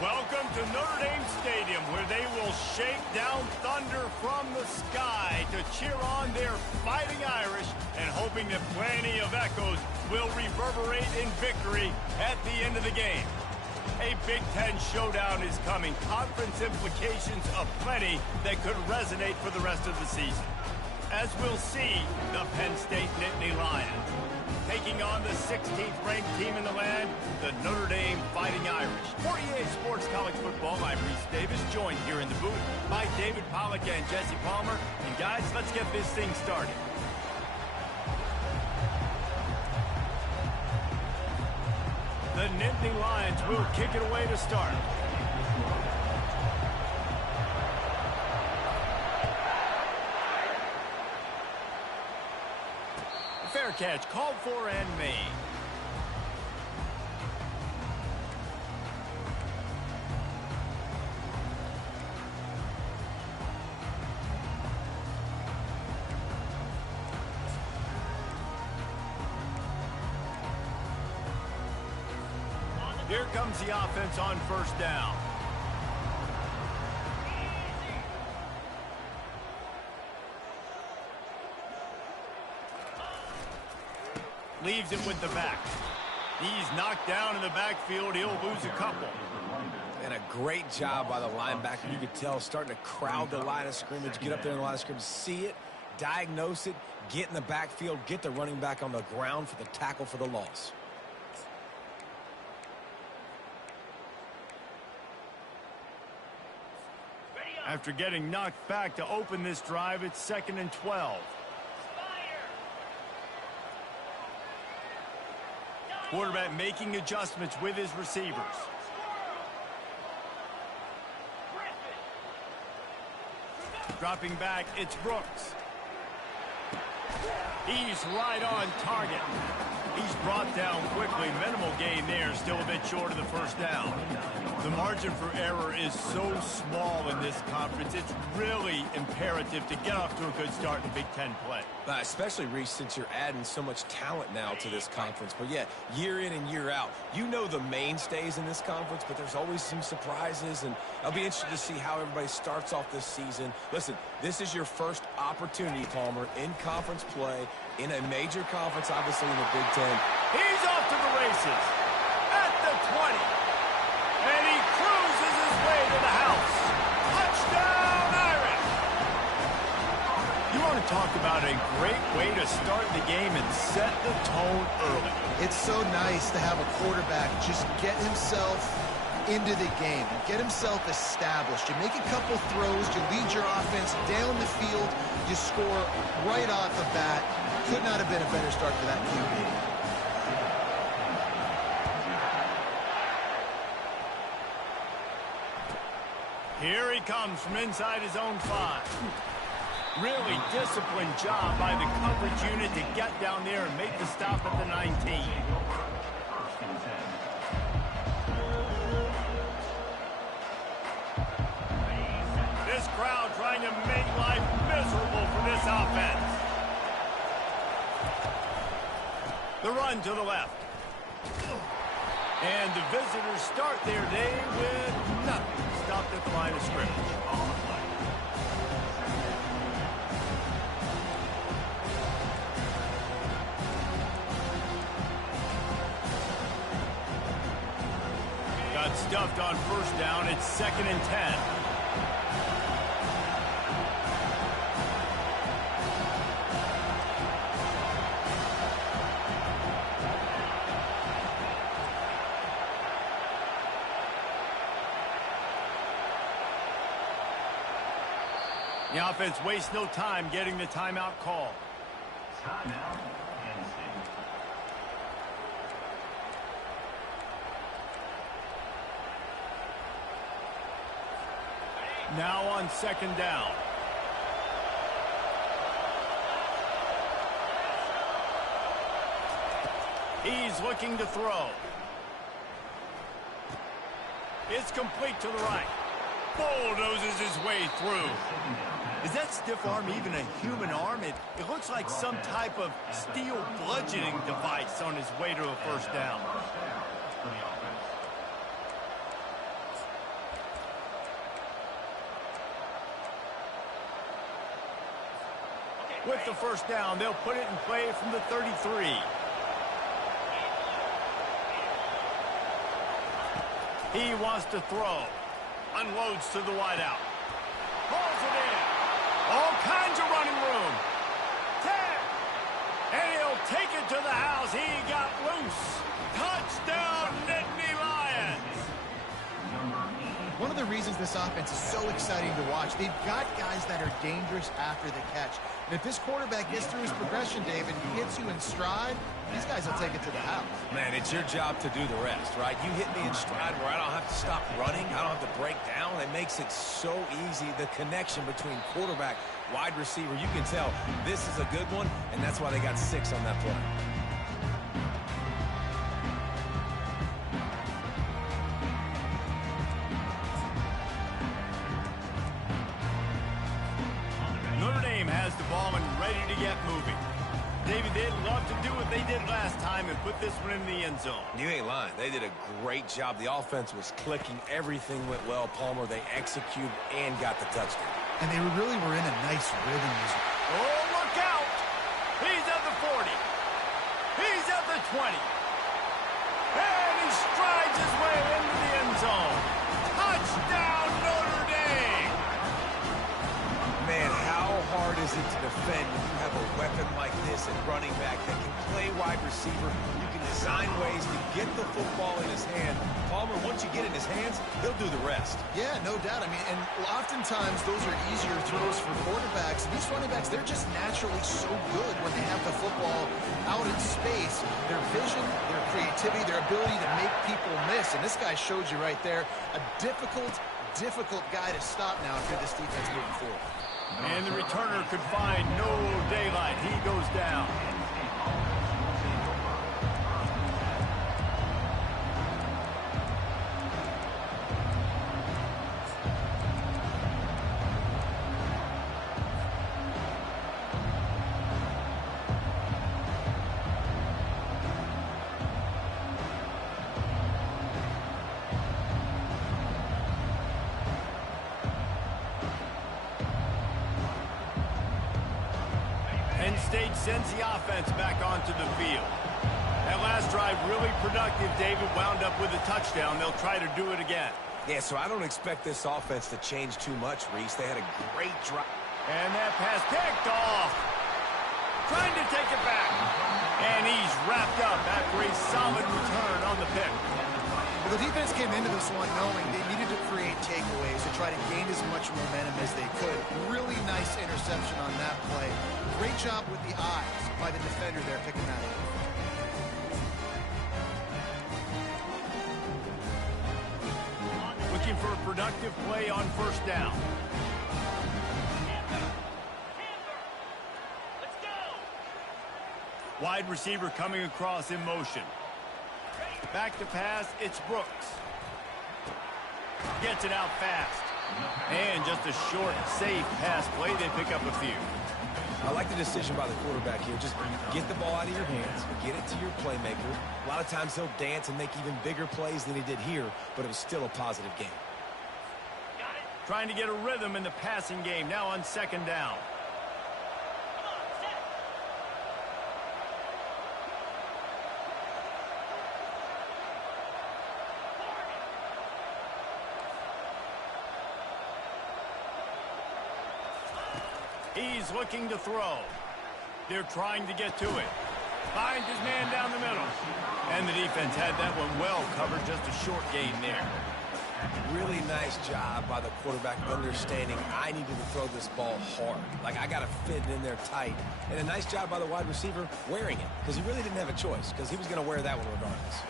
Welcome to Notre Dame Stadium, where they will shake down thunder from the sky to cheer on their Fighting Irish and hoping that plenty of echoes will reverberate in victory at the end of the game. A Big Ten showdown is coming, conference implications aplenty that could resonate for the rest of the season. As we'll see, the Penn State Nittany Lions taking on the 16th ranked team in the land, the Notre Dame Fighting Irish. For EA Sports College Football, I'm Reese Davis, joined here in the booth by David Pollack and Jesse Palmer. And guys, let's get this thing started. The Nittany Lions will kick it away to start. Fair catch, called for and made. Here comes the offense on first down. Leaves it with the back. He's knocked down in the backfield. He'll lose a couple. And a great job by the linebacker. You could tell starting to crowd the line of scrimmage, get up there in the line of scrimmage, see it, diagnose it, get in the backfield, get the running back on the ground for the tackle for the loss. After getting knocked back to open this drive, it's 2nd and 12. Quarterback making adjustments with his receivers. Dropping back, it's Brooks. He's right on target. He's brought down quickly. Minimal gain there, still a bit short of the first down. The margin for error is so small in this conference. It's really imperative to get off to a good start in Big Ten play. Especially, Reese, since you're adding so much talent now to this conference. But, yeah, year in and year out, you know the mainstays in this conference, but there's always some surprises, and I'll be interested to see how everybody starts off this season. Listen, this is your first opportunity, Palmer, in conference play, in a major conference, obviously, in the Big Ten. He's off to the races at the 20. And he cruises his way to the house. Touchdown, Irish! You want to talk about a great way to start the game and set the tone early. It's so nice to have a quarterback just get himself into the game, get himself established. You make a couple throws, you lead your offense down the field, you score right off the bat. Could not have been a better start for that QB. Here he comes from inside his own 5. Really disciplined job by the coverage unit to get down there and make the stop at the 19. This crowd trying to make life miserable for this offense. The run to the left. And the visitors start their day with nothing. Stopped at the line of scrimmage. Got stuffed on first down. It's 2nd and 10. The offense wastes no time getting the timeout call. Timeout, Penn State. Now on 2nd down. He's looking to throw. It's complete to the right. Bulldozes his way through. Is that stiff arm even a human arm? It looks like some type of steel bludgeoning device on his way to a first down. With the first down, they'll put it in play from the 33. He wants to throw. Unloads to the wideout. Pulls it in. All kinds of running room. 10. And he'll take it to the house. He got loose. Touchdown, Nittany Lions. One of the reasons this offense is so exciting to watch, they've got guys that are dangerous after the catch. And if this quarterback gets through his progression, David, he hits you in stride, these guys will take it to the house. Man, it's your job to do the rest, right? You hit me in stride where I don't have to stop running. I don't have to break down. It makes it so easy. The connection between quarterback, wide receiver, you can tell this is a good one, and that's why they got 6 on that play. Notre Dame has the ball and ready to get moving. David, they'd love to do what they did last time and put this one in the end zone. You ain't lying. They did a great job. The offense was clicking. Everything went well, Palmer. They executed and got the touchdown. And they really were in a nice rhythm. Oh, look out! He's at the 40. He's at the 20. And he strides his way into the end zone. Touchdown, Notre Dame! Man, how hard is it to defend when you have a weapon like this at running back that can play wide receiver? You can design ways to get the football in his hand. Palmer, once you get it in his hands, he'll do the rest. Yeah, no doubt. I mean, and oftentimes those are easier throws for quarterbacks. These running backs, they're just naturally so good when they have the football out in space. Their vision, their creativity, their ability to make people miss. And this guy showed you right there, a difficult guy to stop now if you're this defense moving forward. And the returner could find no daylight. He goes down. Penn State sends the offense back onto the field. That last drive really productive. David wound up with a touchdown. They'll try to do it again. Yeah, so I don't expect this offense to change too much, Reese. They had a great drive. And that pass picked off. Trying to take it back. And he's wrapped up after a solid return on the pick. Well, the defense came into this one knowing they needed to create takeaways to try to gain as much momentum as they could. Really nice interception on that play. Great job with the eyes by the defender there picking that up. Looking for a productive play on first down. Wide receiver coming across in motion. Back to pass, it's Brooks. Gets it out fast. And just a short, safe pass play. They pick up a few. I like the decision by the quarterback here. Just get the ball out of your hands, get it to your playmaker. A lot of times he'll dance and make even bigger plays than he did here, but it was still a positive game. Trying to get a rhythm in the passing game. Now on second down. He's looking to throw. They're trying to get to it. Finds his man down the middle. And the defense had that one well covered. Just a short gain there. Really nice job by the quarterback understanding I needed to throw this ball hard. Like, I got to fit it in there tight. And a nice job by the wide receiver wearing it, because he really didn't have a choice, because he was going to wear that one regardless.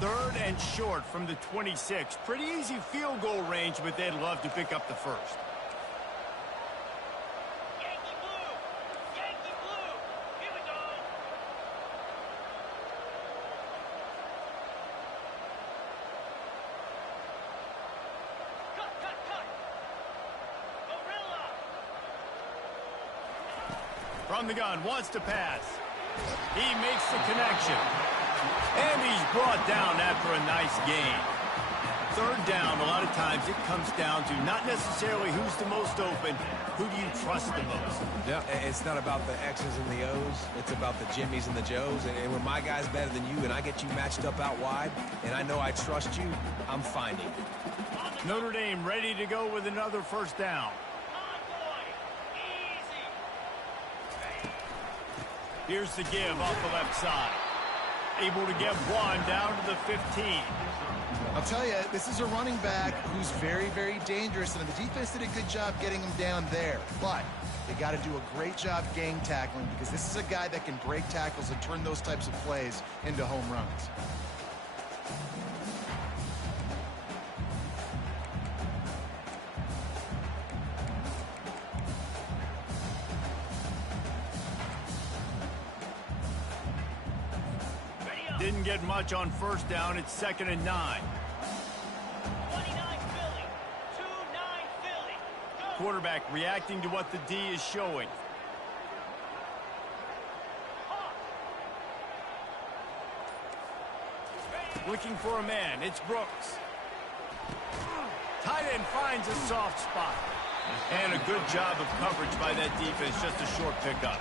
Third and short from the 26. Pretty easy field goal range, but they'd love to pick up the first. From the gun, wants to pass. He makes the connection. And he's brought down after a nice gain. Third down, a lot of times it comes down to not necessarily who's the most open, who do you trust the most? Yeah, it's not about the X's and the O's. It's about the Jimmies and the Joes. And when my guy's better than you and I get you matched up out wide, and I know I trust you, I'm finding it. Notre Dame ready to go with another first down. Here's the give off the left side. Able to get one down to the 15. I'll tell you, this is a running back who's very, very dangerous, and the defense did a good job getting him down there. But they got to do a great job gang tackling, because this is a guy that can break tackles and turn those types of plays into home runs. Didn't get much on first down. It's 2nd and 9. 29 Philly. 2-9 Philly. Go. Quarterback reacting to what the D is showing. Looking for a man. It's Brooks. Tight end finds a soft spot. And a good job of coverage by that defense. Just a short pickup.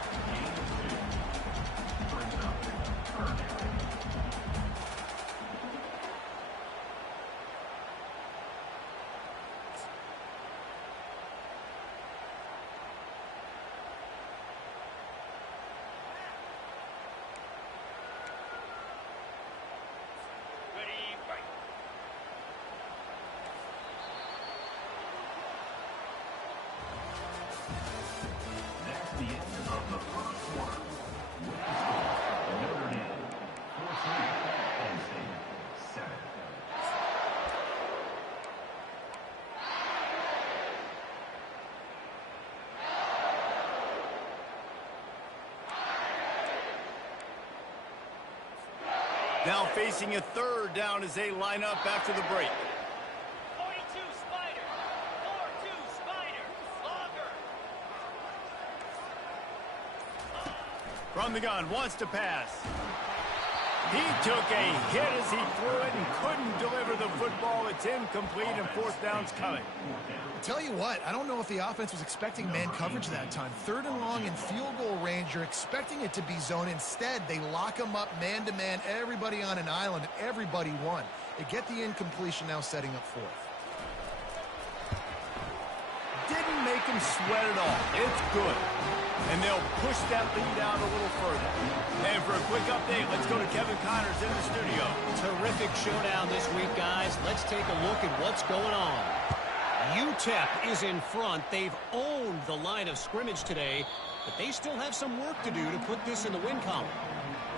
Now facing a third down as they line up after the break. 42 Spider. 4-2 Spider. Longer. From the gun, wants to pass. He took a hit as he threw it and couldn't deliver the football. It's incomplete and fourth down's coming. Tell you what, I don't know if the offense was expecting man coverage that time. 3rd and long in field goal range, you're expecting it to be zone. Instead, they lock them up man-to-man, everybody on an island, and everybody won. They get the incompletion, now setting up 4th. Didn't make him sweat at all. It's good. And they'll push that lead out a little further. And for a quick update, let's go to Kevin Connors in the studio. Terrific showdown this week, guys. Let's take a look at what's going on. UTEP is in front. They've owned the line of scrimmage today, but they still have some work to do to put this in the win column.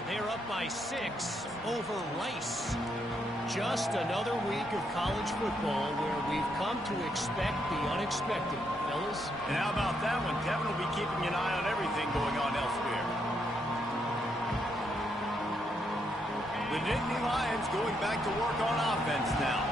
They're up by 6 over Rice. Just another week of college football where we've come to expect the unexpected, fellas. And how about that one? Kevin will be keeping an eye on everything going on elsewhere. The Nittany Lions going back to work on offense now.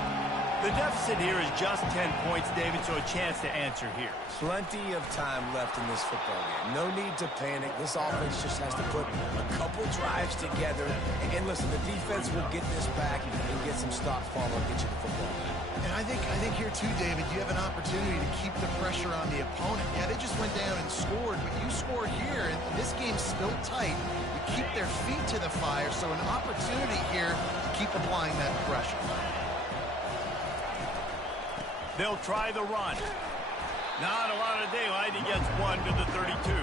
The deficit here is just 10 points, David, so a chance to answer here. Plenty of time left in this football game. No need to panic. This offense just has to put a couple drives together. And listen, the defense will get this back and get some stops following and get you the football back. And I think here too, David, you have an opportunity to keep the pressure on the opponent. Yeah, they just went down and scored, but you scored here, and this game's still tight. You keep their feet to the fire, so an opportunity here to keep applying that pressure. They'll try the run. Not a lot of daylight. He gets one to the 32.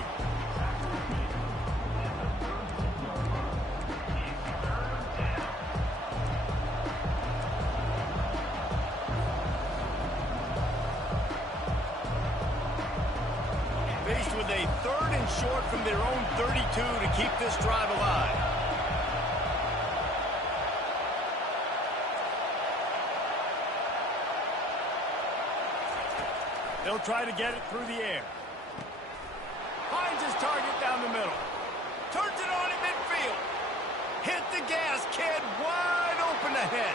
Faced with a 3rd and short from their own 32 to keep this drive alive. They'll try to get it through the air. Finds his target down the middle. Turns it on in midfield. Hit the gas, kid. Wide open ahead.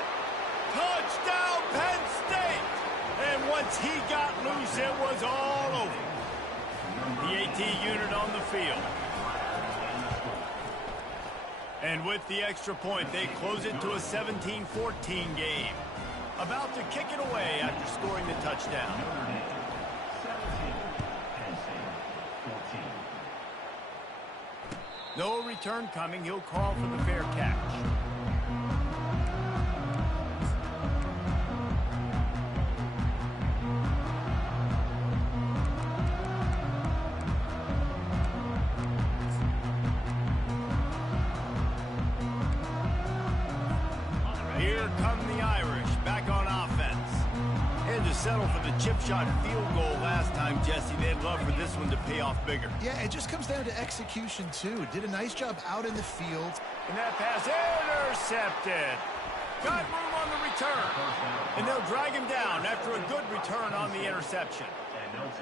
Touchdown, Penn State. And once he got loose, it was all over. The AT unit on the field. And with the extra point, they close it to a 17-14 game. A about to kick it away after scoring the touchdown. No return coming. He'll call for the fair catch. Here come the Irish, back on offense. Had to settle for the chip shot field goal last time, Jesse. They'd love for this one to pay off bigger. Yeah, it just comes down to execution, too. Did a nice job out in the field. And that pass intercepted. Got room on the return. And they'll drag him down after a good return on the interception.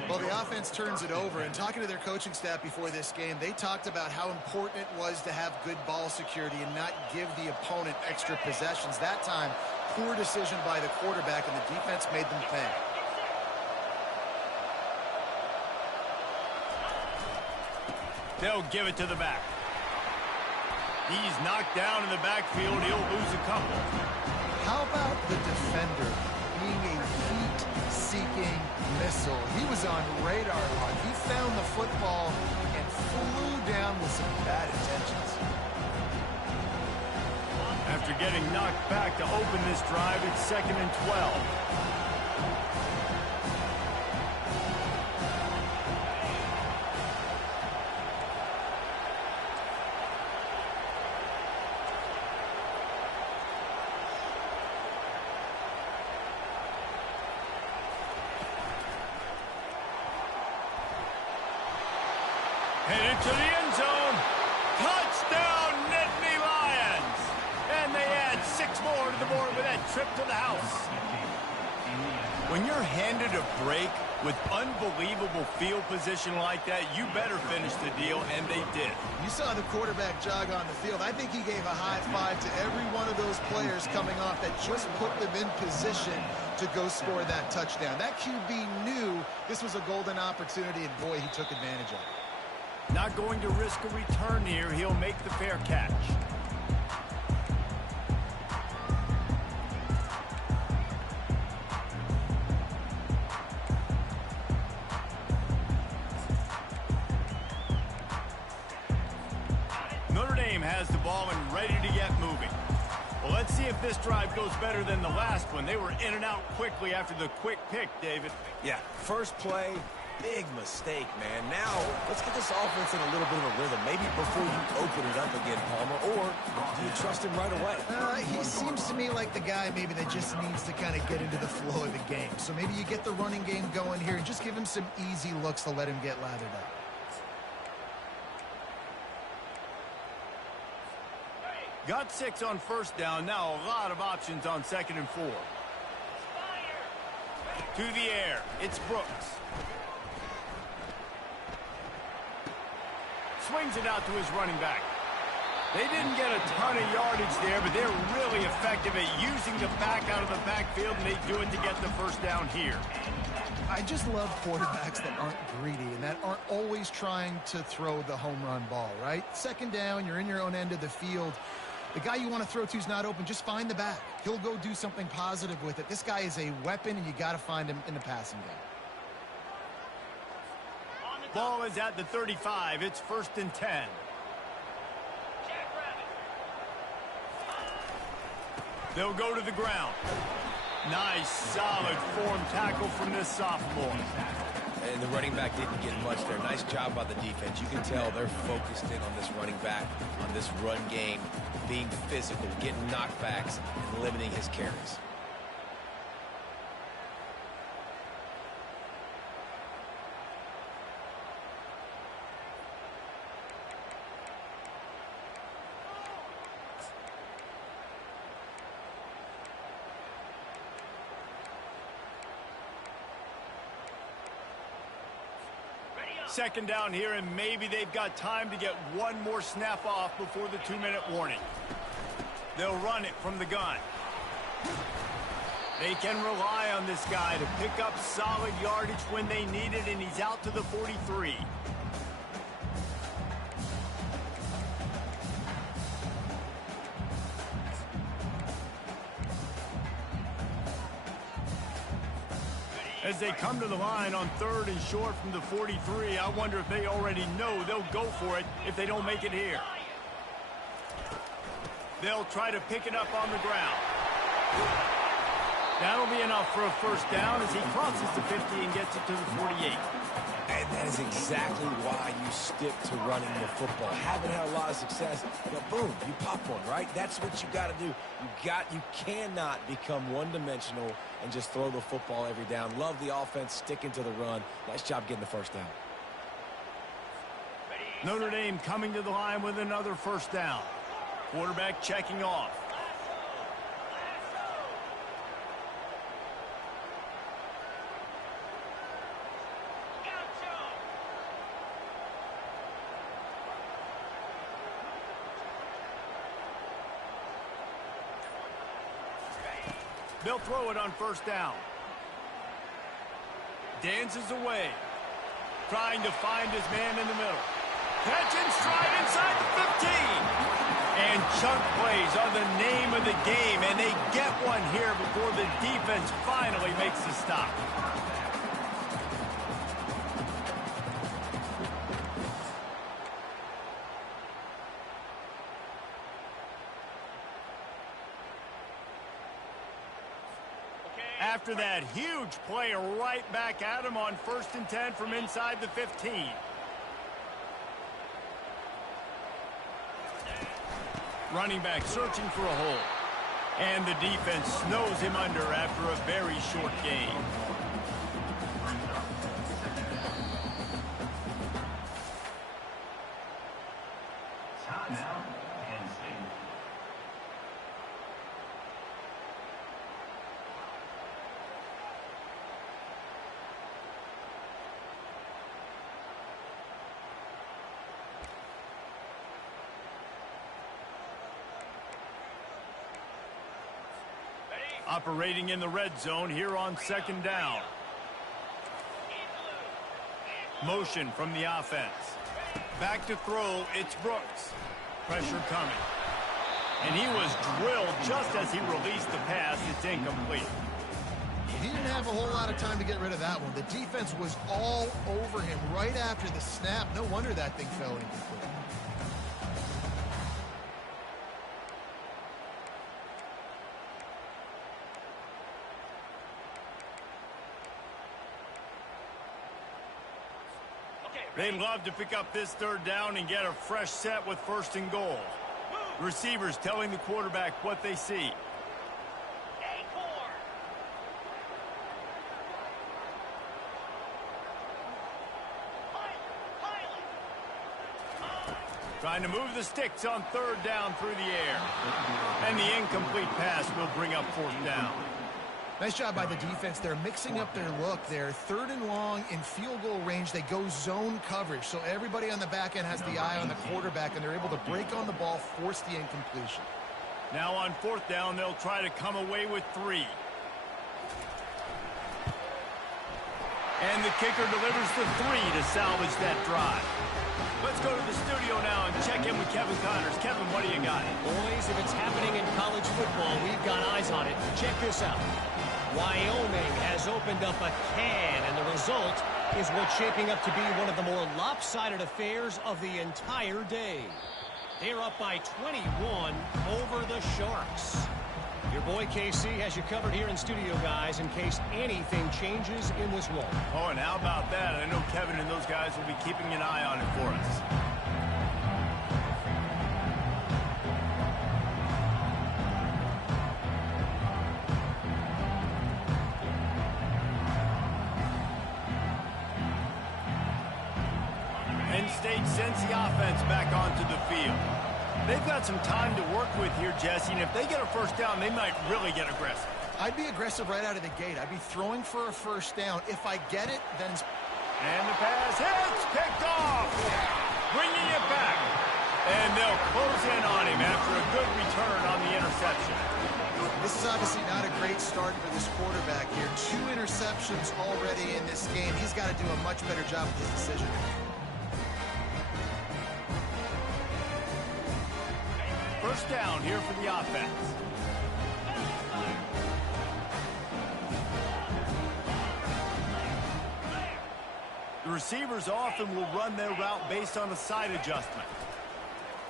Well, the offense turns it over, and talking to their coaching staff before this game, they talked about how important it was to have good ball security and not give the opponent extra possessions. That time, poor decision by the quarterback, and the defense made them pay. They'll give it to the back. He's knocked down in the backfield. He'll lose a couple. How about the defender being a heat-seeking missile? He was on radar hunt. He found the football and flew down with some bad intentions. After getting knocked back to open this drive, it's 2nd and 12. Headed to the end zone. Touchdown, Nittany Lions. And they add 6 more to the board with that trip to the house. When you're handed a break with unbelievable field position like that, you better finish the deal, and they did. You saw the quarterback jog on the field. I think he gave a high five to every one of those players coming off that just put them in position to go score that touchdown. That QB knew this was a golden opportunity, and boy, he took advantage of it. Not going to risk a return here. He'll make the fair catch. Notre Dame has the ball and ready to get moving. Well, let's see if this drive goes better than the last one. They were in and out quickly after the quick pick, David. Yeah, first play, big mistake, man. Now, let's get this offense in a little bit of a rhythm. Maybe before you open it up again, Palmer, or do you trust him right away? He seems to me like the guy maybe that just needs to kind of get into the flow of the game. So maybe you get the running game going here and just give him some easy looks to let him get lathered up. Got 6 on first down. Now a lot of options on 2nd and 4. To the air. It's Brooks. Swings it out to his running back. They didn't get a ton of yardage there, but they're really effective at using the back out of the backfield, and they do it to get the first down here. I just love quarterbacks that aren't greedy and that aren't always trying to throw the home run ball, right? 2nd down, you're in your own end of the field. The guy you want to throw to is not open. Just find the back. He'll go do something positive with it. This guy is a weapon, and you got to find him in the passing game. Ball is at the 35. It's 1st and 10. They'll go to the ground. Nice, solid form tackle from this sophomore. And the running back didn't get much there. Nice job by the defense. You can tell they're focused in on this running back, on this run game, being physical, getting knockbacks, and limiting his carries. Second down here, and maybe they've got time to get one more snap off before the 2-minute warning. They'll run it from the gun. They can rely on this guy to pick up solid yardage when they need it, and he's out to the 43. As they come to the line on 3rd and short from the 43, I wonder if they already know they'll go for it if they don't make it here. They'll try to pick it up on the ground. That'll be enough for a first down as he crosses the 50 and gets it to the 48. And that is exactly why you stick to running the football. Haven't had a lot of success, boom, you pop one, right? That's what you got to do. You cannot become one-dimensional and just throw the football every down. Love the offense sticking to the run. Nice job getting the first down. Notre Dame coming to the line with another first down. Quarterback checking off. They'll throw it on first down. Dances away. Trying to find his man in the middle. Catch and stride inside the 15. And chunk plays are the name of the game, and they get one here before the defense finally makes the stop. After that huge play, right back at him on 1st and 10 from inside the 15. Running back searching for a hole. And the defense snows him under after a very short gain. Operating in the red zone here on 2nd down. Motion from the offense. Back to throw, it's Brooks. Pressure coming. And he was drilled just as he released the pass. It's incomplete. He didn't have a whole lot of time to get rid of that one. The defense was all over him right after the snap. No wonder that thing fell incomplete. They'd love to pick up this 3rd down and get a fresh set with 1st and goal. Receivers telling the quarterback what they see. Trying to move the sticks on 3rd down through the air. And the incomplete pass will bring up 4th down. Nice job by the defense. They're mixing up their look. They're 3rd and long in field goal range. They go zone coverage. So everybody on the back end has the eye on the quarterback, and they're able to break on the ball, force the incompletion. Now on 4th down, they'll try to come away with 3. And the kicker delivers the 3 to salvage that drive. Let's go to the studio now and check in with Kevin Connors. Kevin, what do you got? Boys, if it's happening in college football, we've got eyes on it. Check this out. Wyoming has opened up a can, and the result is what's shaping up to be one of the more lopsided affairs of the entire day. They're up by 21 over the Sharks. Your boy KC has you covered here in studio, guys, in case anything changes in this one. Oh, and how about that? I know Kevin and those guys will be keeping an eye on it for us. State sends the offense back onto the field. They've got some time to work with here, Jesse, and if they get a first down, they might really get aggressive. I'd be aggressive right out of the gate. I'd be throwing for a first down. If I get it, then... And the pass hits, picked off, bringing it back. And they'll close in on him after a good return on the interception. This is obviously not a great start for this quarterback here. 2 interceptions already in this game. He's got to do a much better job with his decision. First down here for the offense. receivers often will run their route based on a side adjustment.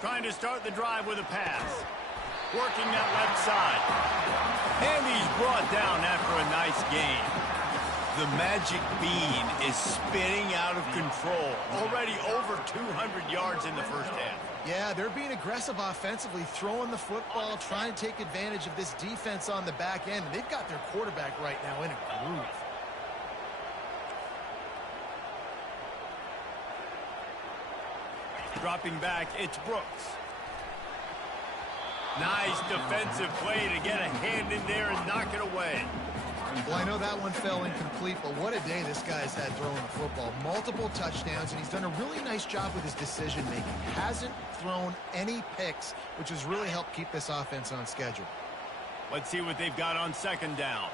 Trying to start the drive with a pass. Working that left side. And he's brought down after a nice gain. The magic bean is spinning out of control. Already over 200 yards in the first half. Yeah, they're being aggressive offensively, throwing the football, trying to take advantage of this defense on the back end. And they've got their quarterback right now in a groove. Dropping back, it's Brooks. Nice defensive play to get a hand in there and knock it away. Well, I know that one fell incomplete, but what a day this guy's had throwing the football. Multiple touchdowns, and he's done a really nice job with his decision-making. Hasn't thrown any picks, which has really helped keep this offense on schedule. Let's see what they've got on second down.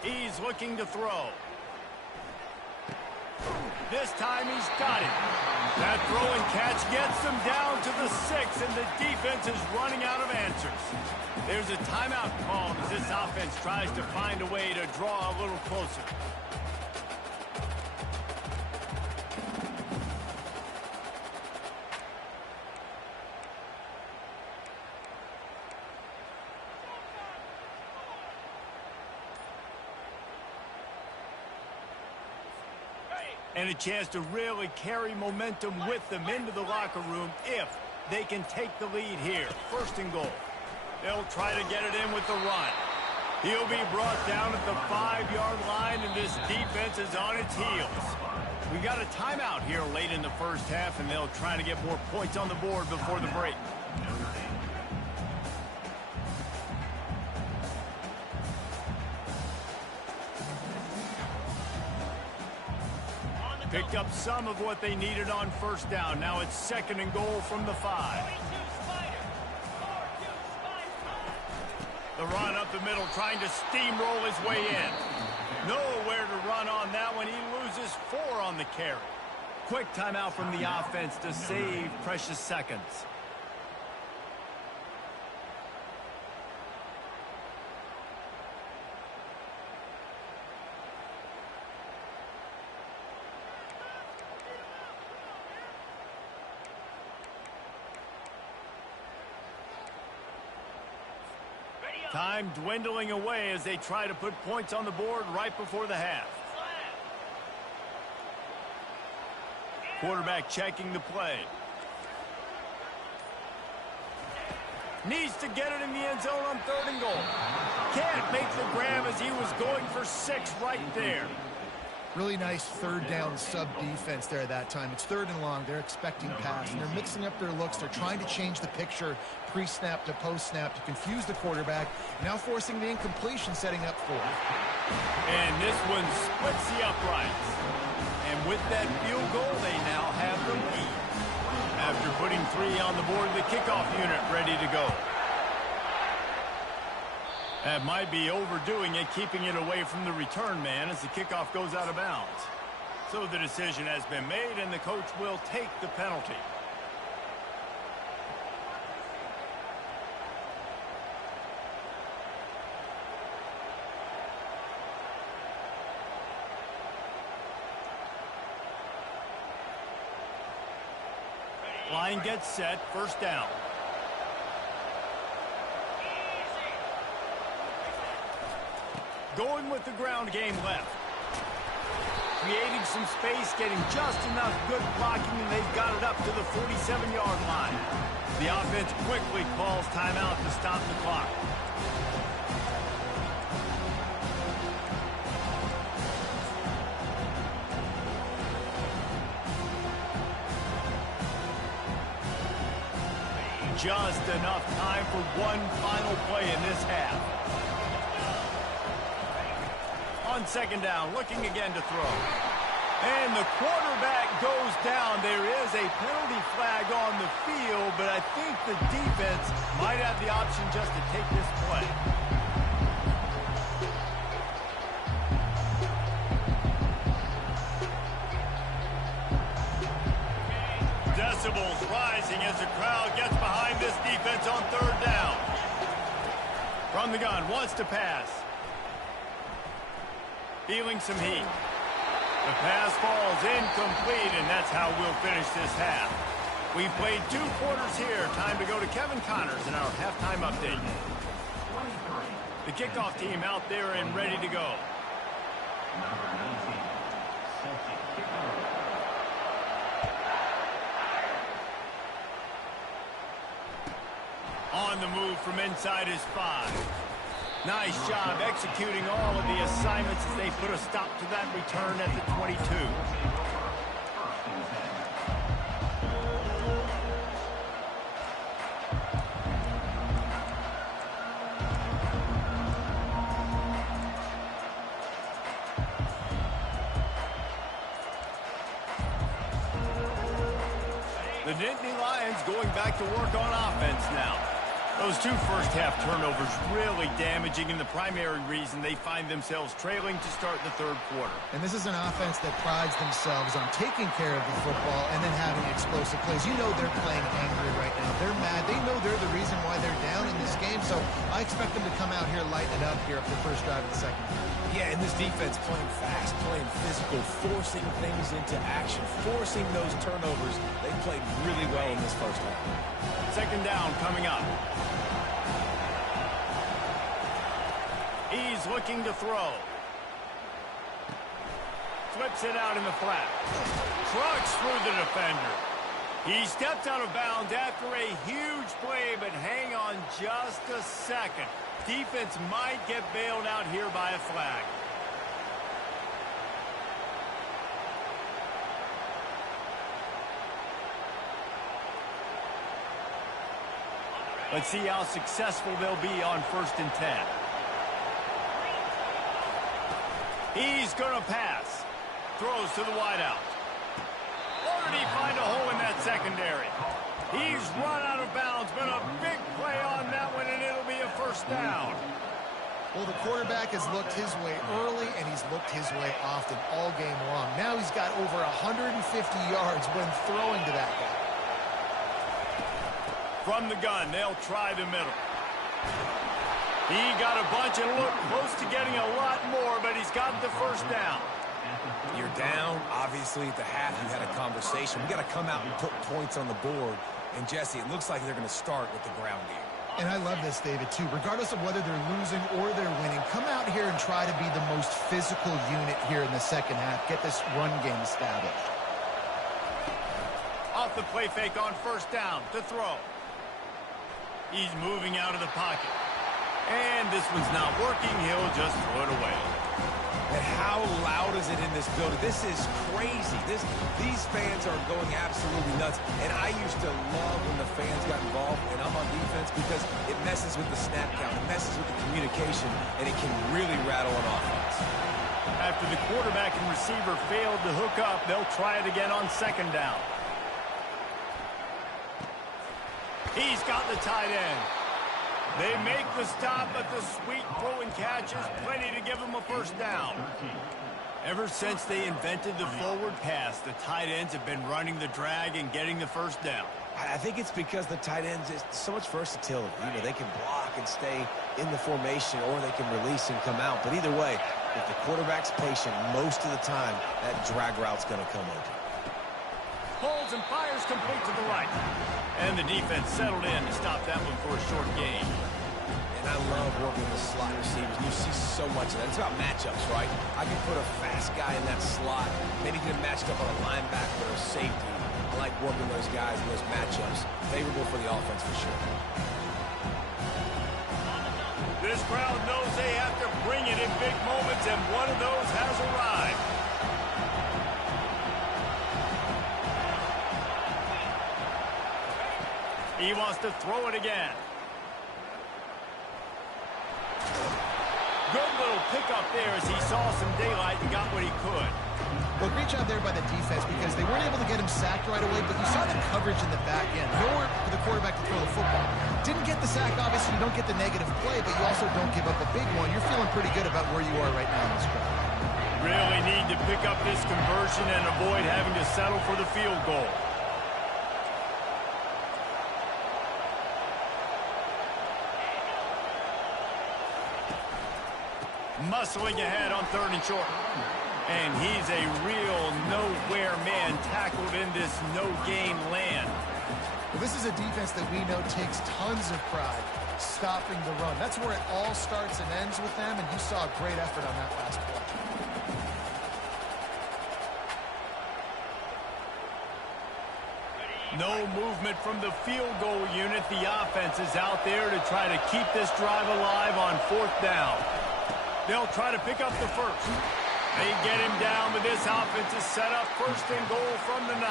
He's looking to throw. This time he's got it. That throw and catch gets them down to the 6, and the defense is running out of answers. There's a timeout called as this offense tries to find a way to draw a little closer. And a chance to really carry momentum with them into the locker room if they can take the lead here. First and goal. They'll try to get it in with the run. He'll be brought down at the 5-yard line, and this defense is on its heels. We got a timeout here late in the first half, and they'll try to get more points on the board before the break. Picked up some of what they needed on first down. Now it's second and goal from the 5. The run up the middle, trying to steamroll his way in. Nowhere to run on that one. He loses 4 on the carry. Quick timeout from the offense to save precious seconds. Time dwindling away as they try to put points on the board right before the half. Quarterback checking the play. Needs to get it in the end zone on third and goal. Can't make the grab as he was going for 6 right there. Really nice third down sub defense there that time. It's third and long. They're expecting pass, and they're mixing up their looks. They're trying to change the picture pre-snap to post-snap to confuse the quarterback, now forcing the incompletion, setting up for it. And this one splits the uprights. And with that field goal, they now have the lead. After putting 3 on the board, the kickoff unit ready to go. That might be overdoing it, keeping it away from the return man as the kickoff goes out of bounds. So the decision has been made, and the coach will take the penalty. Line gets set, first down. Going with the ground game left. Creating some space, getting just enough good blocking, and they've got it up to the 47-yard line. The offense quickly calls timeout to stop the clock. Just enough time for one final play in this half. On second down, looking again to throw. And the quarterback goes down. There is a penalty flag on the field, but I think the defense might have the option just to take this play. decibels rising as the crowd gets behind this defense on third down. From the gun, wants to pass. Feeling some heat. The pass falls incomplete, and that's how we'll finish this half. We've played 2 quarters here. Time to go to Kevin Connors in our halftime update. The kickoff team out there and ready to go. On the move from inside his 5. Nice job executing all of the assignments as they put a stop to that return at the 22. The Nittany Lions going back to work on offense now. Those 2 first-half turnovers really damaging, and the primary reason they find themselves trailing to start the third quarter. And this is an offense that prides themselves on taking care of the football and then having explosive plays. You know they're playing angry right now. They're mad. They know they're the reason why they're down in this game, so I expect them to come out here, lighten it up here for the first drive of the second. Yeah, and this defense playing fast, playing physical, forcing things into action, forcing those turnovers. They played really well in this first half. Second down coming up. He's looking to throw. Flips it out in the flat. Trucks through the defender. He stepped out of bounds after a huge play, but hang on just a second. Defense might get bailed out here by a flag. Let's see how successful they'll be on 1st and 10. He's going to pass. Throws to the wideout. Or did he find a hole in that secondary? He's run out of bounds, but a big play on that one, and it'll be a first down. Well, the quarterback has looked his way early, and he's looked his way often all game long. Now he's got over 150 yards when throwing to that guy. From the gun, they'll try the middle. He got a bunch and looked close to getting a lot more, but he's got the first down. You're down. Obviously, at the half, you had a conversation. We got to come out and put points on the board. And, Jesse, it looks like they're going to start with the ground game. And I love this, David, too. Regardless of whether they're losing or they're winning, come out here and try to be the most physical unit here in the second half. Get this run game established. Off the play fake on first down to throw. He's moving out of the pocket. And this one's not working. He'll just throw it away. And how loud is it in this building? This is crazy. These fans are going absolutely nuts. And I used to love when the fans got involved, and I'm on defense, because it messes with the snap count. It messes with the communication, and it can really rattle an offense. After the quarterback and receiver failed to hook up, they'll try it again on second down. He's got the tight end. They make the stop, but the sweet throw and catch is plenty to give them a first down. Ever since they invented the forward pass, the tight ends have been running the drag and getting the first down. I think it's because the tight ends is so much versatility. You know, they can block and stay in the formation, or they can release and come out. But either way, if the quarterback's patient, most of the time, that drag route's going to come open. Pulls and fires complete to the right. And the defense settled in to stop that one for a short gain. And I love working with slot receivers. You see so much of that. It's about matchups, right? I can put a fast guy in that slot, maybe get him matched up on a linebacker or a safety. I like working those guys in those matchups. Favorable for the offense for sure. This crowd knows they have to bring it in big moments, and one of those has arrived. He wants to throw it again. Good little pickup there as he saw some daylight and got what he could. Well, great job there by the defense, because they weren't able to get him sacked right away, but you saw the coverage in the back end. Nowhere for the quarterback to throw the football. Didn't get the sack, obviously. You don't get the negative play, but you also don't give up a big one. You're feeling pretty good about where you are right now in this drive. Really need to pick up this conversion and avoid having to settle for the field goal. muscling ahead on 3rd and short. And he's a real nowhere man tackled in this no-gain land. Well, this is a defense that we know takes tons of pride stopping the run. That's where it all starts and ends with them, and you saw a great effort on that last play. No movement from the field goal unit. The offense is out there to try to keep this drive alive on 4th down. They'll try to pick up the first. They get him down, but this offense is set up 1st and goal from the 9.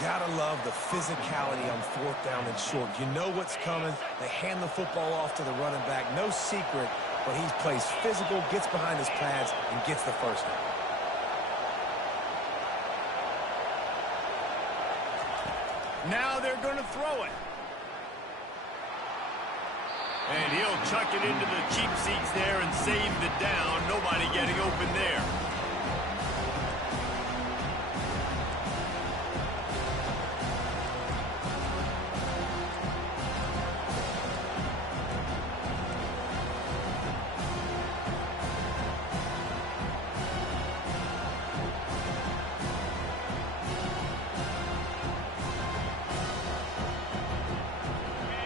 Gotta love the physicality on 4th down and short. You know what's coming. They hand the football off to the running back. No secret, but he plays physical, gets behind his pads, and gets the first down. Now they're going to throw it. And he'll chuck it into the cheap seats there and save the down. Nobody getting open there.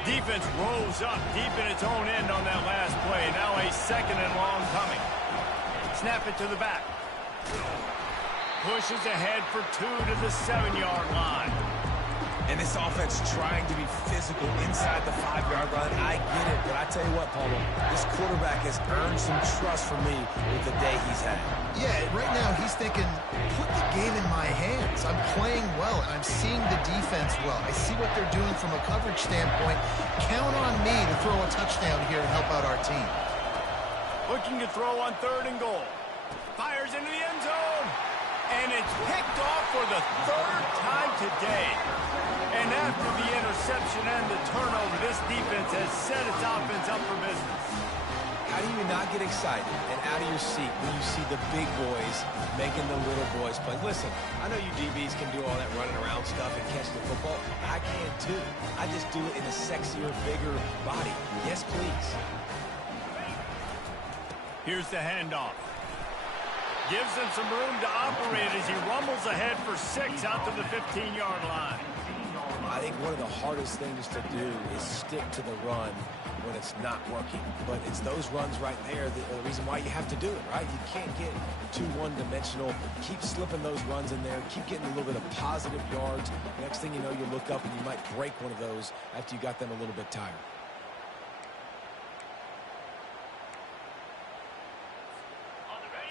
Defense rose up deep in its own end on that last play. Now a 2nd and long coming. Snap it to the back. Pushes ahead for 2 to the 7-yard line. And this offense trying to be physical inside the 5-yard line. I get it, but I tell you what, Paulo, this quarterback has earned some trust from me with the day he's had. Yeah, right now he's thinking, put the game in my hands. I'm playing well, and I'm seeing the defense well. I see what they're doing from a coverage standpoint. Count on me to throw a touchdown here and help out our team. Looking to throw on 3rd and goal. Fires into the end zone. And it's picked off for the 3rd time today. And after the interception and the turnover, this defense has set its offense up for business. How do you not get excited and out of your seat when you see the big boys making the little boys play? Listen, I know you DBs can do all that running around stuff and catch the football. I can too. I just do it in a sexier, bigger body. Yes, please. Here's the handoff. Gives him some room to operate as he rumbles ahead for 6 out to the 15-yard line. I think one of the hardest things to do is stick to the run when it's not working. But it's those runs right there the reason why you have to do it, right? You can't get too one-dimensional. Keep slipping those runs in there. Keep getting a little bit of positive yards. Next thing you know, you look up and you might break one of those after you got them a little bit tired.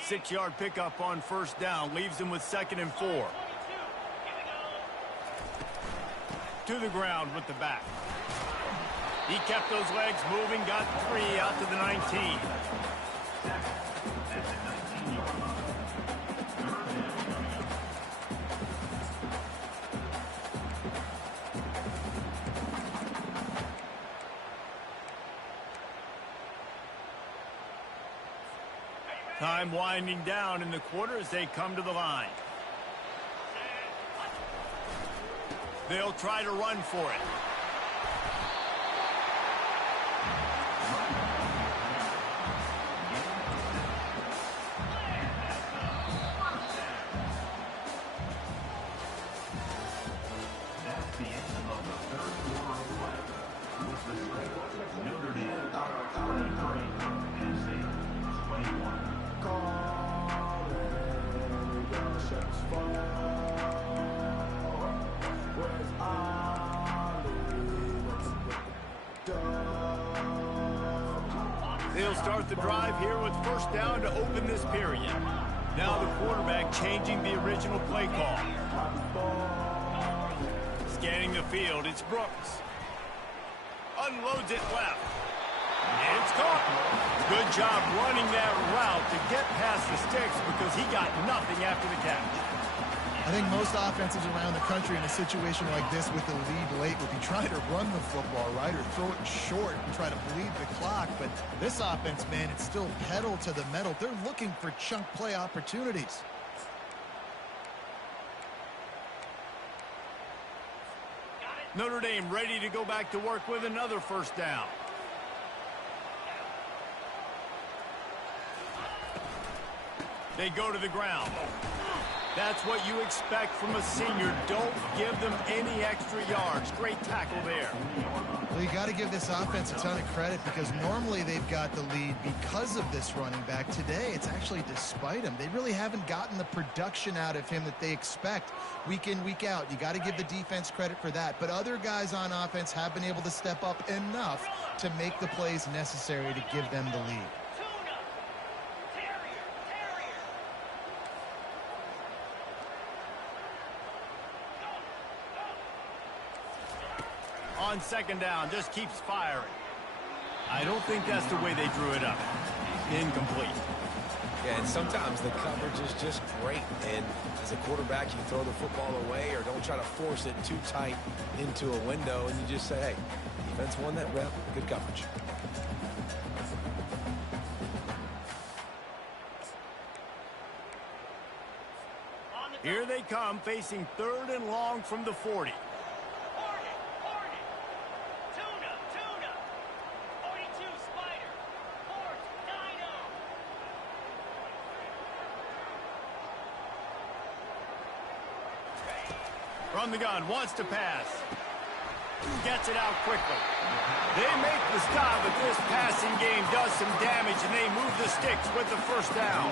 Six-yard pickup on 1st down. Leaves him with 2nd and 4. To the ground with the back. He kept those legs moving, got 3 out to the 19. Time winding down in the quarter as they come to the line. They'll try to run for it. That's the end of the 3rd quarter of play. With the score, Notre Dame 33, Penn State 21. They'll start the drive here with 1st down to open this period. Now the quarterback changing the original play call. Scanning the field, it's Brooks. Unloads it left. It's caught. Good job running that route to get past the sticks because he got nothing after the catch. I think most offenses around the country in a situation like this with the lead late would be trying to run the football, right, or throw it short and try to bleed the clock. But this offense, man, it's still pedal to the metal. They're looking for chunk play opportunities. Notre Dame ready to go back to work with another 1st down. They go to the ground. That's what you expect from a senior. Don't give them any extra yards. Great tackle there. Well, you got to give this offense a ton of credit because normally they've got the lead because of this running back. Today, it's actually despite him. They really haven't gotten the production out of him that they expect week in, week out. You got to give the defense credit for that. But other guys on offense have been able to step up enough to make the plays necessary to give them the lead. On second down, just keeps firing. I don't think that's the way they drew it up. Incomplete. Yeah, and sometimes the coverage is just great. And as a quarterback, you throw the football away or don't try to force it too tight into a window, and you just say, hey, defense won that rep. Good coverage. Here they come, facing 3rd and long from the 40. From the gun, wants to pass. Gets it out quickly. They make the stop, but this passing game does some damage, and they move the sticks with the first down.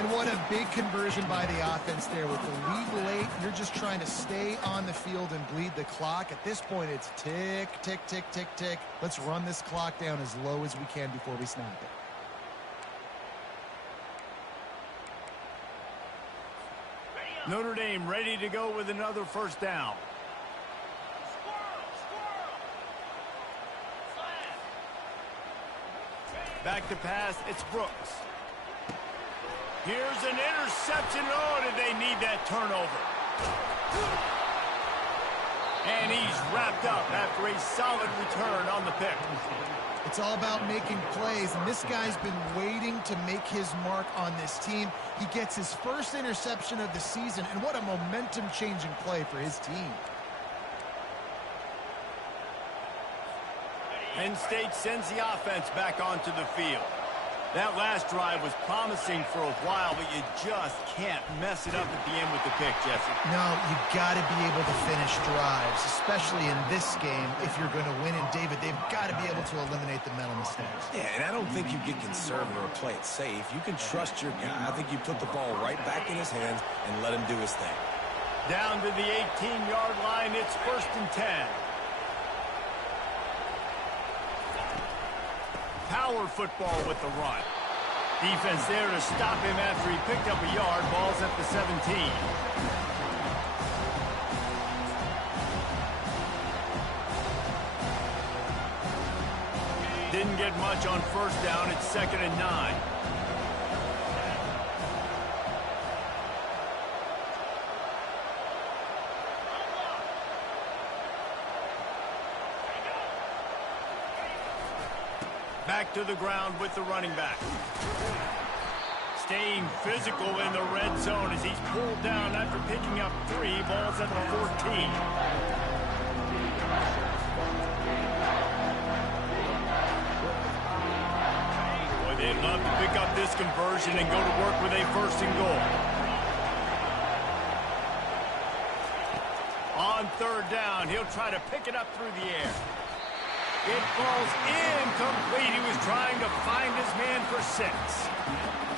And what a big conversion by the offense there. With the lead late, you're just trying to stay on the field and bleed the clock. At this point, it's tick, tick, tick, tick, tick. Let's run this clock down as low as we can before we snap it. Notre Dame ready to go with another first down. Back to pass, it's Brooks. Here's an interception. Oh, did they need that turnover? And he's wrapped up after a solid return on the pick. It's all about making plays, and this guy's been waiting to make his mark on this team. He gets his first interception of the season, and what a momentum-changing play for his team. Penn State sends the offense back onto the field. That last drive was promising for a while, but you just can't mess it up at the end with the pick, Jesse. No, you got to be able to finish drives, especially in this game. If you're going to win, and David, they've got to be able to eliminate the mental mistakes. Yeah, and I don't think you get conservative or play it safe. You can trust your guy. I think you put the ball right back in his hands and let him do his thing. Down to the 18-yard line, it's 1st and 10. Power football with the run. Defense there to stop him after he picked up a yard. Ball's at the 17. Didn't get much on first down. It's 2nd and 9. Back to the ground with the running back. Staying physical in the red zone as he's pulled down after picking up 3. Ball's at the 14. Boy, they'd love to pick up this conversion and go to work with a 1st and goal. On 3rd down, he'll try to pick it up through the air. It falls incomplete. He was trying to find his man for 6.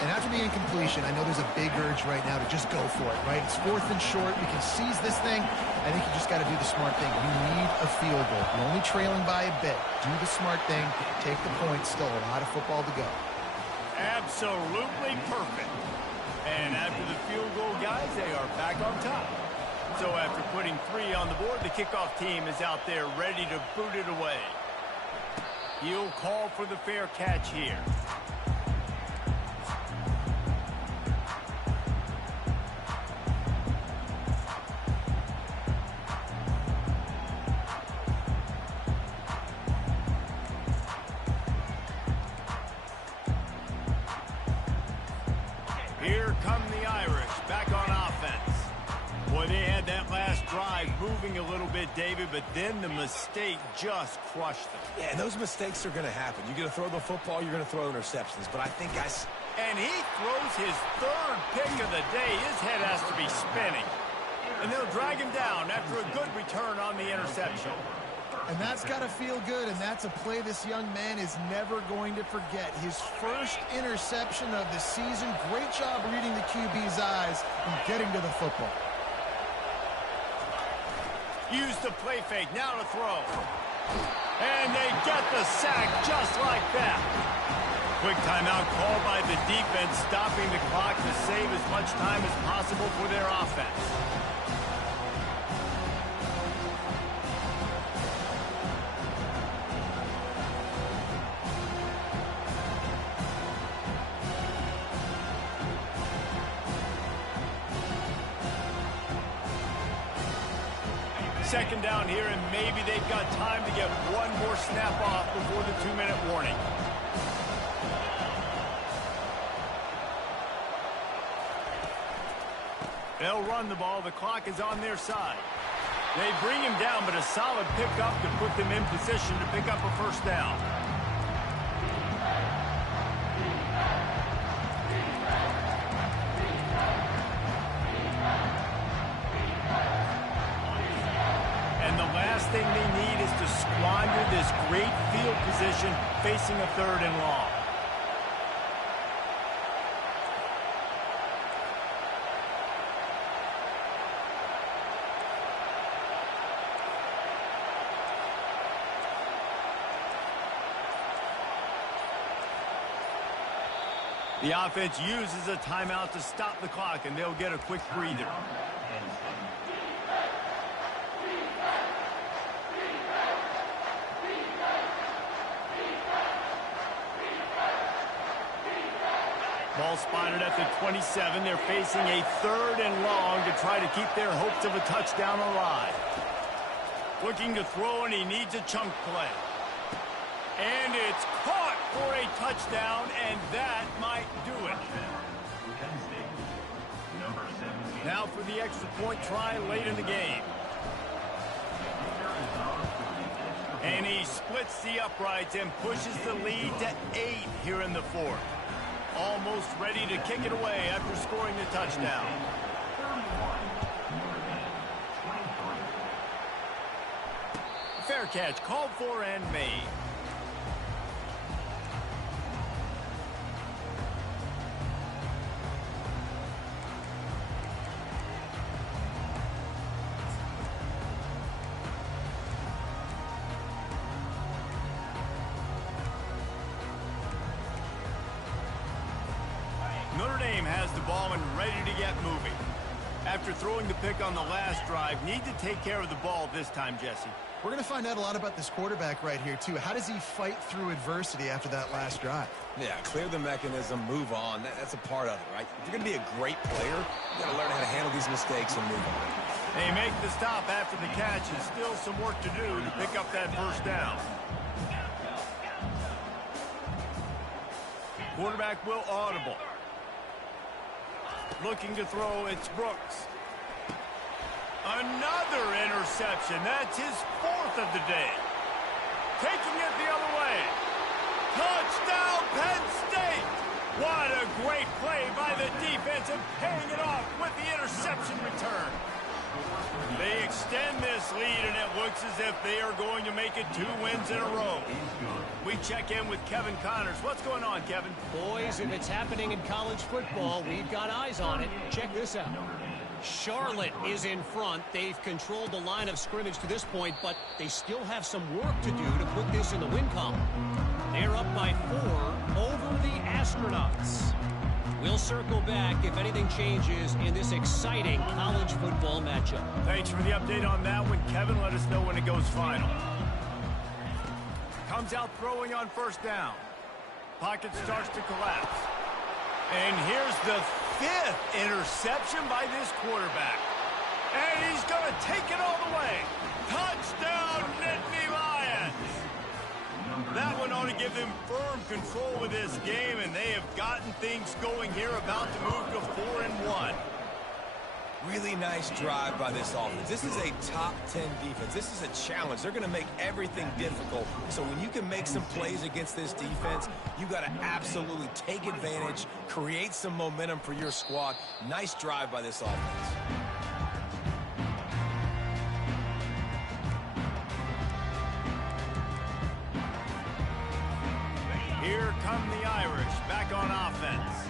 And after the incompletion, I know there's a big urge right now to just go for it, right? It's 4th and short. We can seize this thing. I think you just got to do the smart thing. You need a field goal. You're only trailing by a bit. Do the smart thing. Take the point. Still a lot of football to go. Absolutely perfect. And after the field goal, guys, they are back on top. So after putting 3 on the board, the kickoff team is out there ready to boot it away. He'll call for the fair catch here. Here come the Irish back on offense. Boy, they had that last drive moving a little bit, David, but then the mistake just crushed them. Yeah, and those mistakes are going to happen. You're going to throw the football, you're going to throw interceptions. But I think And he throws his third pick of the day. His head has to be spinning. And they'll drag him down after a good return on the interception. And that's got to feel good, and that's a play this young man is never going to forget. His first interception of the season. Great job reading the QB's eyes and getting to the football. Use the play fake, now to throw. And they get the sack just like that. Quick timeout called by the defense, stopping the clock to save as much time as possible for their offense. Second down here, and maybe they've got time to get one more snap off before the 2-minute warning. They'll run the ball. The clock is on their side. They bring him down, but a solid pickup to put them in position to pick up a first down. And the last thing they need is to squander this great field position facing a 3rd and long. The offense uses a timeout to stop the clock, and they'll get a quick breather. Ball spotted at the 27. They're facing a 3rd and long to try to keep their hopes of a touchdown alive. Looking to throw, and he needs a chunk play. And it's caught for a touchdown, and that might do it. Now for the extra point try late in the game. And he splits the uprights and pushes the lead to 8 here in the 4th. Almost ready to kick it away after scoring the touchdown. Fair catch called for and made. Notre Dame has the ball and ready to get moving. After throwing the pick on the last drive, need to take care of the ball this time, Jesse. We're going to find out a lot about this quarterback right here, too. How does he fight through adversity after that last drive? Yeah, clear the mechanism, move on. That's a part of it, right? If you're going to be a great player, you got to learn how to handle these mistakes and move on. They make the stop after the catch, and still some work to do to pick up that first down. Quarterback will audible. Looking to throw, it's Brooks. Another interception. That's his 4th of the day. Taking it the other way. Touchdown, Penn State! What a great play by the defense and paying it off with the interception return. They extend this lead, and it looks as if they are going to make it 2 wins in a row. We check in with Kevin Connors. What's going on, Kevin? Boys, if it's happening in college football, we've got eyes on it. Check this out. Charlotte is in front. They've controlled the line of scrimmage to this point, but they still have some work to do to put this in the win column. They're up by 4 over the Astronauts. We'll circle back if anything changes in this exciting college football matchup. Thanks for the update on that one, Kevin. Let us know when it goes final. Comes out throwing on first down. Pocket starts to collapse. And here's the 5th interception by this quarterback. And he's going to take it all the way. Touchdown, Nittany Lions! That one ought to give them firm control with this game, and they have gotten things going here, about to move to 4-1. Really nice drive by this offense. This is a top 10 defense. This is a challenge. They're going to make everything difficult. So when you can make some plays against this defense, you got to absolutely take advantage, create some momentum for your squad. Nice drive by this offense. Here come the Irish back on offense.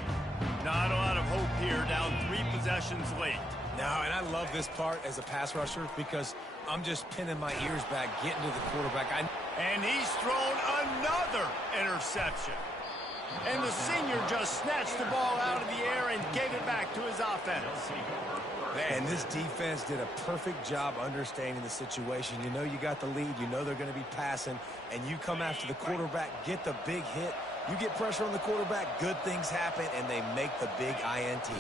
Not a lot of hope here, down 3 possessions late. No, and I love this part as a pass rusher because I'm just pinning my ears back, getting to the quarterback. And he's thrown another interception. And the senior just snatched the ball out of the air and gave it back to his offense. Man, this defense did a perfect job understanding the situation. You know you got the lead. You know they're going to be passing. And you come after the quarterback, get the big hit. You get pressure on the quarterback, good things happen, and they make the big INT.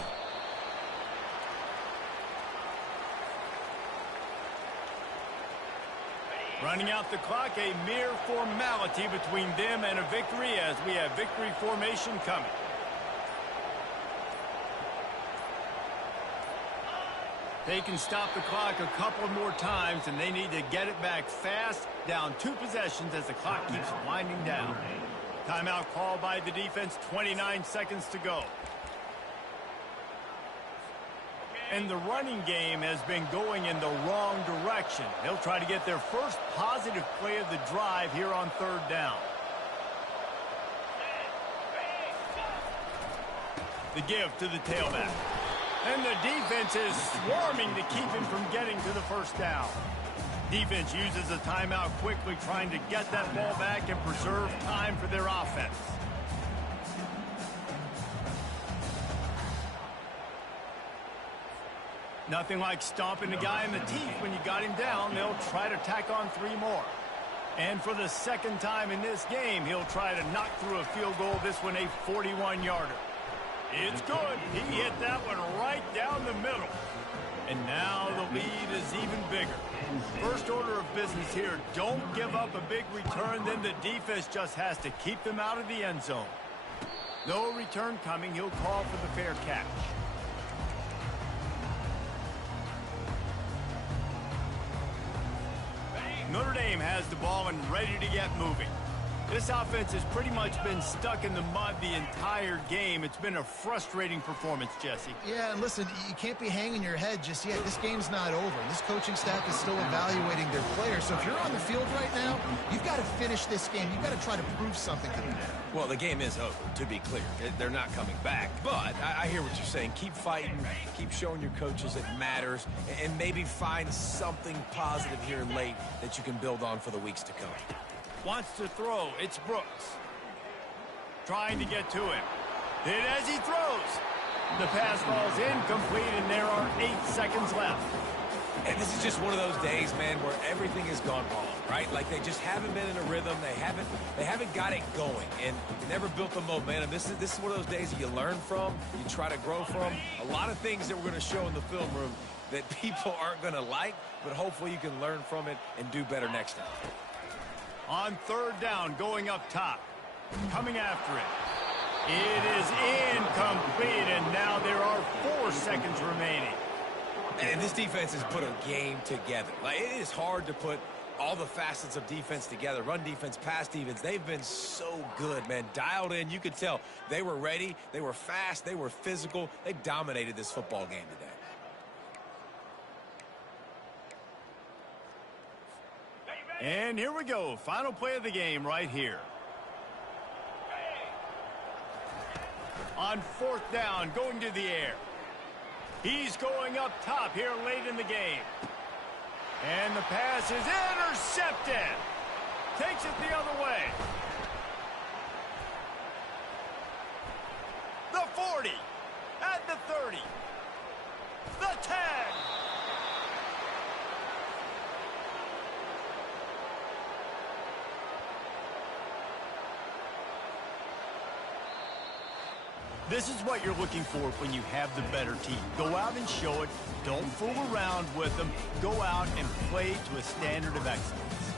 Running out the clock, a mere formality between them and a victory as we have victory formation coming. They can stop the clock a couple more times, and they need to get it back fast, down 2 possessions as the clock keeps winding down. Timeout called by the defense, 29 seconds to go. And the running game has been going in the wrong direction. They'll try to get their first positive play of the drive here on 3rd down. The give to the tailback. And the defense is swarming to keep him from getting to the 1st down. Defense uses a timeout quickly, trying to get that ball back and preserve time for their offense. Nothing like stomping a guy in the teeth when you got him down. They'll try to tack on 3 more. And for the 2nd time in this game, he'll try to knock through a field goal, this one a 41-yarder. It's good. He hit that one right down the middle. And now the lead is even bigger. First order of business here, don't give up a big return, then the defense just has to keep them out of the end zone. No return coming, he'll call for the fair catch. Notre Dame has the ball and ready to get moving. This offense has pretty much been stuck in the mud the entire game. It's been a frustrating performance, Jesse. Yeah, and listen, you can't be hanging your head just yet. This game's not over. This coaching staff is still evaluating their players. So if you're on the field right now, you've got to finish this game. You've got to try to prove something to them. Well, the game is over, to be clear. They're not coming back. But I hear what you're saying. Keep fighting. Keep showing your coaches it matters. And maybe find something positive here late that you can build on for the weeks to come. Wants to throw. It's Brooks. Trying to get to him. Hit as he throws. The pass falls incomplete, and there are 8 seconds left. And this is just one of those days, man, where everything has gone wrong, right? Like they just haven't been in a rhythm. They haven't got it going, and never built the momentum. This is one of those days that you learn from, you try to grow from. A lot of things that we're going to show in the film room that people aren't going to like, but hopefully you can learn from it and do better next time. On 3rd down, going up top. Coming after it. It is incomplete, and now there are 4 seconds remaining. And this defense has put a game together. Like, it is hard to put all the facets of defense together. Run defense, pass defense. They've been so good, man. Dialed in. You could tell they were ready. They were fast. They were physical. They dominated this football game today. And here we go. Final play of the game right here. On 4th down, going to the air. He's going up top here late in the game. And the pass is intercepted. Takes it the other way. The 40. At the 30. The 10. This is what you're looking for when you have the better team. Go out and show it. Don't fool around with them. Go out and play to a standard of excellence.